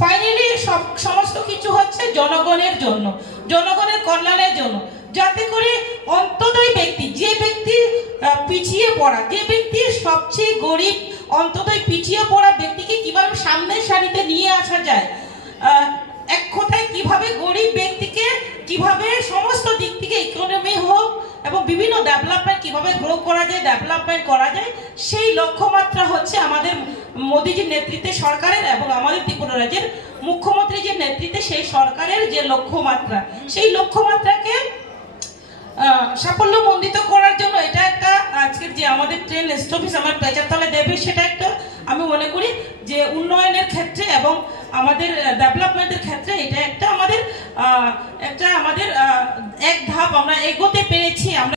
Finally সমস্ত কিছু হচ্ছে জনগণের জন্য, জনগণের কল্যাণের জন্য, যাতে করে অন্ততই ব্যক্তি, যে ব্যক্তি পিছিয়ে পড়া, যে ব্যক্তি সবচেয়ে গরিব, অন্ততই পিছিয়ে পড়া ব্যক্তিকে কিভাবে সামনের সারিতে নিয়ে আসা যায়, এক কথায় কিভাবে গরিব ব্যক্তিকে কিভাবে সমস্ত দিক থেকে ইকোনমি হোক এবং বিভিন্ন ডেভেলপমেন্ট কিভাবে গ্রো করা যায়, ডেভেলপমেন্ট করা যায়, সেই লক্ষ্যমাত্রা হচ্ছে আমাদের মোদীজির নেতৃত্বে সরকারের এবং আমাদের ত্রিপুরা রাজ্যের মুখ্যমন্ত্রীজির নেতৃত্বে সেই সরকারের যে লক্ষ্যমাত্রা, সেই লক্ষ্যমাত্রাকে সাফল্যমণ্ডিত করার জন্য এটা একটা আজকের যে আমাদের ট্রেন স্টপেজ আমার পেচারতলা দেবে, সেটা একটা আমি মনে করি যে উন্নয়নের ক্ষেত্রে এবং আমাদের ডেভেলপমেন্টের ক্ষেত্রে এটা একটা আমাদের এক ধাপ আমরা এগোতে পেরেছি। আমরা